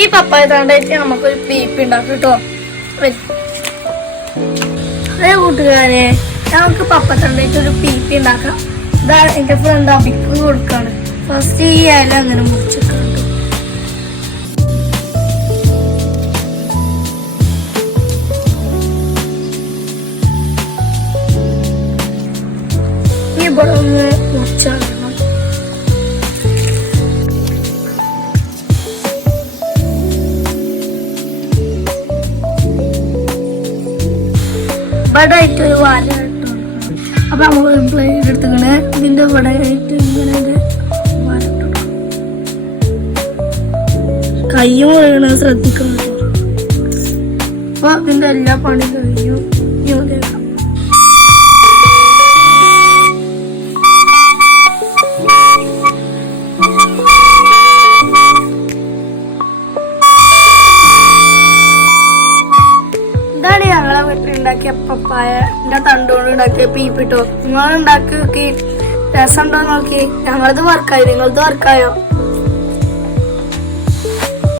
ഈ പപ്പായ തണ്ടായിട്ട് നമുക്കൊരു പീപ്പി ഉണ്ടാക്കും കേട്ടോ. അതേ കൂട്ടുകാരെ, നമുക്ക് പപ്പത്തണ്ടായിട്ട് ഒരു പീപ്പി ഉണ്ടാക്കാം. ഇതാ എന്റെ ഫ്രണ്ട് അബിക്ക് കൊടുക്കാണ്. ഫസ്റ്റ് ഈ ഇല അങ്ങനെ മുറിച്ചെടുക്കണം. ഇവിടെ ഒന്ന് മുറിച്ചാണ്. ഇവിടെ ആയിട്ട് ഒരു വാര ഇട്ട് കൊടുക്കണം. അപ്പൊ നമുക്ക് പ്ലേറ്റ് എടുത്തുക്കണേ. ഇതിന്റെ ഇവിടെ ആയിട്ട് ഇങ്ങനെ ഒരു വാര ഇട്ട് കൊടുക്കണം. കൈ മുഴുവൻ ശ്രദ്ധിക്കണം. അപ്പൊ ഇതിന്റെ എല്ലാ പണി കഴിഞ്ഞു. ഇതാണ് ഞങ്ങളെ വീട്ടിലുണ്ടാക്കിയ പപ്പായ തണ്ടുകൊണ്ട് ഉണ്ടാക്കിയ പീപ്പിട്ടോ. നിങ്ങൾ ഉണ്ടാക്കി നോക്കി, രസം ഉണ്ടോ നോക്കി. ഞങ്ങളത് വർക്കായി, നിങ്ങളത് വർക്കായോ?